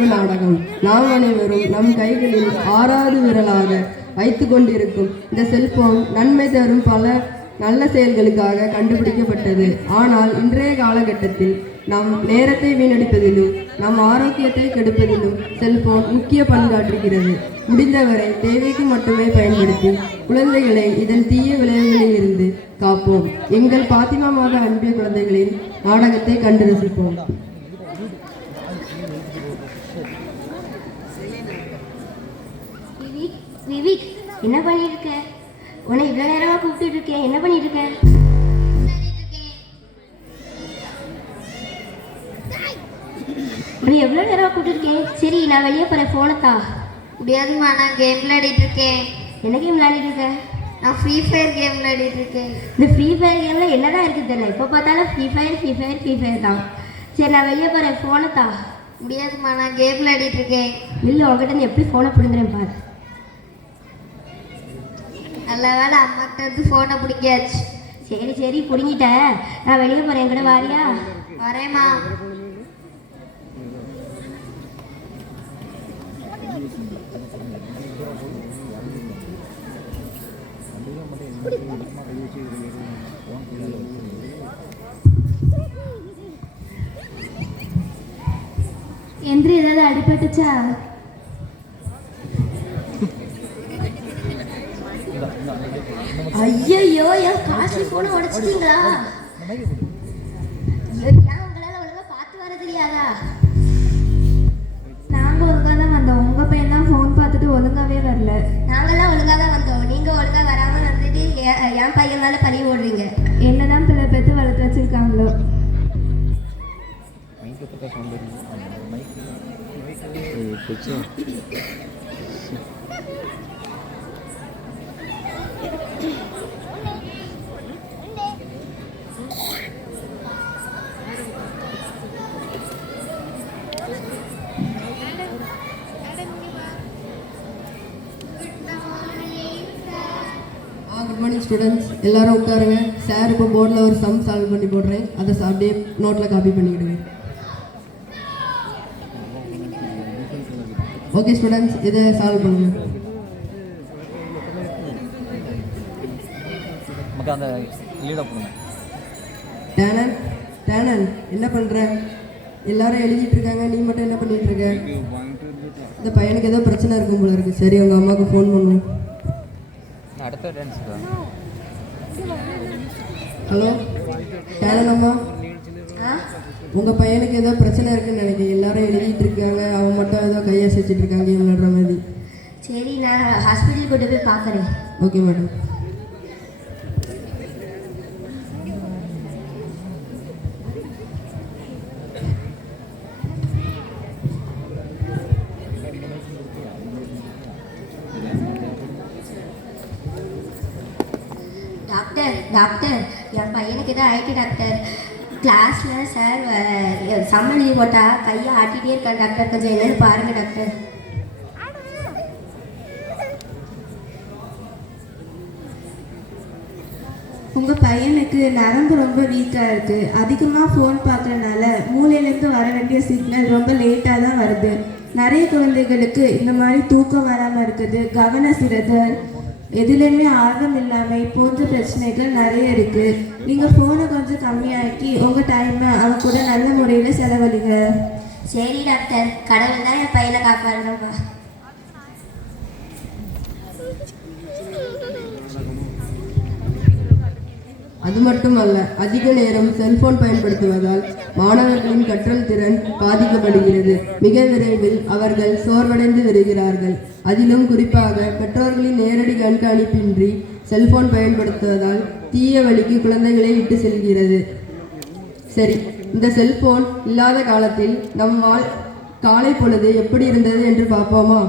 நாடகம் நாம் அனைவரும் நம் கைகளில் ஆறாவது விரலாக வைத்து கொண்டிருக்கும் இந்த செல்போன் நன்மை தரும் பல நல்ல செயல்களுக்காக கண்டுபிடிக்கப்பட்டது. ஆனால் இன்றைய காலகட்டத்தில் நம் நேரத்தை வீணடிப்பதிலும் நம் ஆரோக்கியத்தை கெடுப்பதிலும் செல்போன் முக்கிய பங்காற்றுகிறது. முடிந்தவரை தேவைக்கு மட்டுமே பயன்படுத்தி குழந்தைகளை இதன் தீய விளைவுகளில் இருந்து காப்போம். எங்கள் பாத்திமா மாத அன்பிய குழந்தைகளின் நாடகத்தை கண்டு ரசிப்போம். விவிக், என்ன பண்ணிட்டு இருக்க? உன்னை இவ்வளவு நேரமா கூப்பிட்டு இருக்கேன். என்ன பண்ணிட்டு இருக்க? உன்னை எவ்வளவு நேரமா கூப்பிட்டு இருக்கேன். சரி, நான் வெளியே போறேன். போனை தா. முடியாதுமா, நான் கேம் விளையாடிட்டு இருக்கேன். என்ன கேம் விளையாடிட்டு இருக்க? நான் ஃப்ரீ ஃபயர் கேம் விளையாடிட்டு இருக்கேன். இந்த ஃப்ரீ ஃபயர் கேம்ல என்னதான் இருக்கு தெரியல. இப்போ பார்த்தாலும் ஃப்ரீ ஃபயர் தான். சரி, நான் வெளியே போறேன். போனை தா. முடியாதுமா, நான் கேம் விளையாடிட்டு இருக்கேன். இல்லை, உங்ககிட்ட இருந்து எப்படி போனை பிடுங்குறேன் பாரு. நல்ல வேலை அம்மாக்கிட்ட வந்து ஃபோனை பிடிக்காச்சு. சரி பிடிங்கிட்டேன். நான் வெளியே போறேன். என்கிட்ட வாரியா? வரேம்மா. என்று ஏதாவது அடிபட்டுச்சா? ஐயோ, என் காசு போன உடைச்சிட்டீங்களா? உங்களால ஒழுங்கா பார்த்து வர தெரியாதா? நாங்க ஒழுங்கா தான் வந்தோம். உங்க பையன் தான் ஃபோன் பார்த்துட்டு ஒழுங்காவே வரல. நாங்கெல்லாம் ஒழுங்கா தான் வந்தோம். நீங்க ஒழுங்கா வராம வந்துட்டு என் பையன் மேல பழி ஓடுறீங்க. என்னதான் பிள்ளை பெற்று வளர்த்து வச்சிருக்காங்களோ. குட் மார்னிங் ஸ்டூடெண்ட்ஸ், எல்லாரும் உட்காருங்க. சார் இப்போ போர்டில் ஒரு சம் சால்வ் பண்ணி போடுறேன். அதை அப்படியே நோட்டில் காப்பி பண்ணிக்கிடுங்க. ஓகே ஸ்டூடெண்ட்ஸ், இதை சால்வ் பண்ணுங்க. டேனன் என்ன பண்ணுற? எல்லாரும் எழுதிட்டு இருக்காங்க, நீ மட்டும் என்ன பண்ணிட்டு இருக்க? இந்த பையனுக்கு ஏதோ பிரச்சனை இருக்கும் போல இருக்கு. சரி, உங்கள் அம்மாவுக்கு ஃபோன் பண்ணுவோம். ஹலோ டேனன் அம்மா, உங்கள் பையனுக்கு ஏதோ பிரச்சனை இருக்குன்னு நினைக்கிறேன். எல்லாரும் எழுதிட்டு இருக்காங்க, அவன் மட்டும் ஏதோ கையை செஞ்சுட்டு இருக்காங்க விளையாடுற மாதிரி. சரி, நான் ஹாஸ்பிட்டல் கொண்டு போய் பார்க்குறேன். Okay madam. டாக்டர், என் பையனுக்கு தான் ஆயிட்டு டாக்டர். கிளாஸில் சார் சம்ம லீவ் போட்டால் கையை ஆட்டிகிட்டே இருக்கான் டாக்டர். கொஞ்சம் என்னன்னு பாருங்கள் டாக்டர். உங்கள் பையனுக்கு நரம்பு ரொம்ப வீக்காக இருக்குது. அதிகமாக ஃபோன் பார்க்குறதுனால மூளையிலேருந்து வர வேண்டிய சிக்னல் ரொம்ப லேட்டாக தான் வருது. நிறைய குழந்தைகளுக்கு இந்த மாதிரி தூக்கம் வராமல் இருக்குது, கவன சிதறல், எதுலேயுமே ஆர்வம் இல்லாமல் போன்ற பிரச்சனைகள் நிறைய இருக்குது. நீங்கள் ஃபோனை கொஞ்சம் கம்மியாக்கி உங்கள் டைமை அவன் கூட நல்ல முறையில் செலவழிங்க. சரி டாக்டர், கடவுள் தான் என் பையனை காப்பாடுறப்பா. அது மட்டுமல்ல, அதிக நேரம் செல்போன் பயன்படுத்துவதால் மாணவர்களின் கற்றல் திறன் பாதிக்கப்படுகிறது. மிக விரைவில் அவர்கள் சோர்வடைந்து வருகிறார்கள். அதிலும் குறிப்பாக பெற்றோர்களின் நேரடி கண்காணிப்பின்றி செல்போன் பயன்படுத்துவதால் தீய வழிக்கு குழந்தைகளை விட்டு செல்கிறது. சரி, இந்த செல்போன் இல்லாத காலத்தில் நம் காலை பொழுது எப்படி இருந்தது என்று பார்ப்போமா?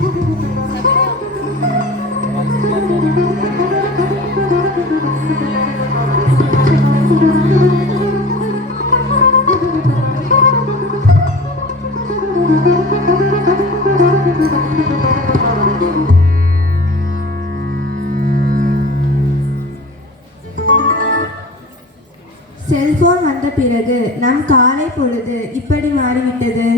Thank you. செல்போன் வந்த பிறகு நம் காலை பொழுது இப்படி மாறிவிட்டது.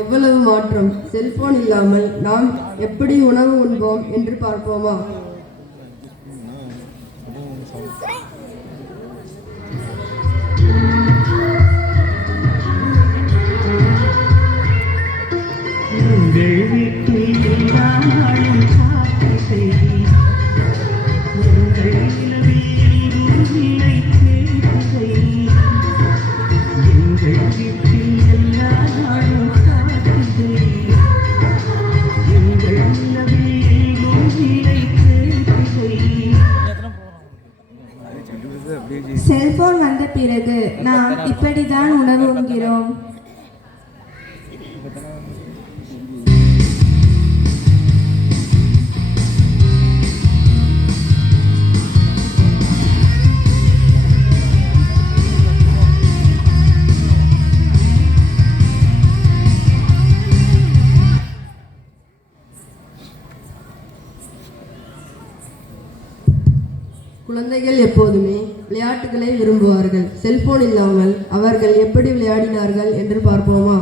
எவ்வளவு மாற்றம்! செல்போன் இல்லாமல் நாம் எப்படி உணவு உண்போம் என்று பார்ப்போமா? செல்போன் வந்த பிறகு நாம் இப்படிதான் உணவு உண்கிறோம். குழந்தைகள் எப்போதுமே விளையாட்டுகளை விரும்புவார்கள். செல்போன் இல்லாமல் அவர்கள் எப்படி விளையாடினார்கள் என்று பார்ப்போமா?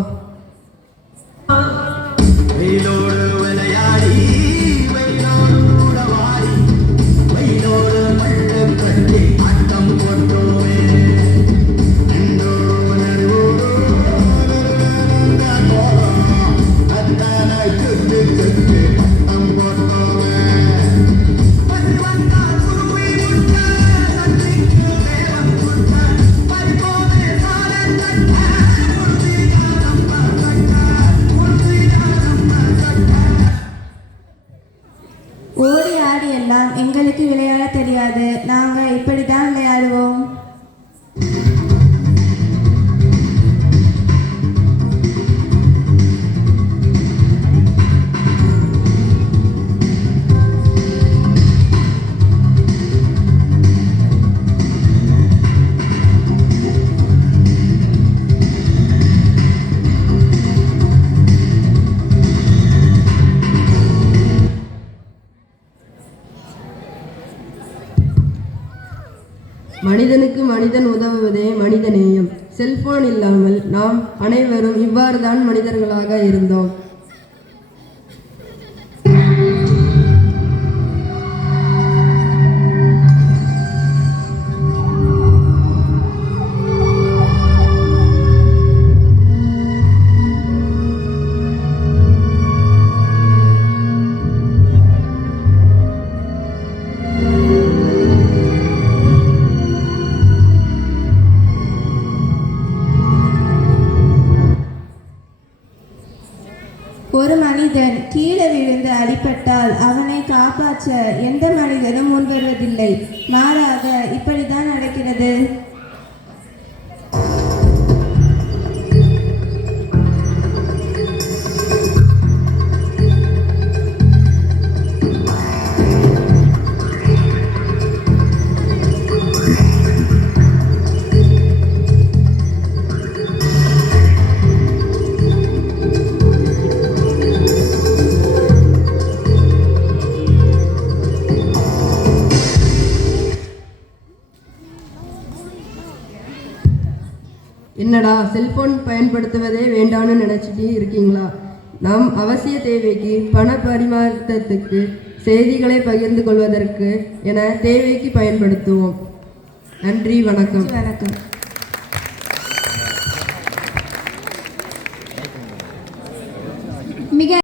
ஓடி ஆடி எல்லாம் எங்களுக்கு விளையாட தெரியாது. நாங்க இப்படிதான் விளையாடுவோம். மனிதனுக்கு மனிதன் உதவுவதே மனிதநேயம். செல்போன் இல்லாமல் நாம் அனைவரும் இவ்வாறு தான் மனிதர்களாக இருந்தோம். ஒரு மனிதன் கீழே விழுந்து அடிபட்டால் அவனை காப்பாற்ற எந்த மனிதனும் முன்வருவதில்லை. மாறாக இப்படிதான் நடக்கிறது. என்னடா செல்போன் பயன்படுத்துவதே வேண்டான்னு நினச்சிட்டு இருக்கீங்களா? நம் அவசிய தேவைக்கு பண பரிமாற்றத்துக்கு செய்திகளை பகிர்ந்து கொள்வதற்கு என தேவைக்கு பயன்படுத்துவோம். நன்றி, வணக்கம். வணக்கம்.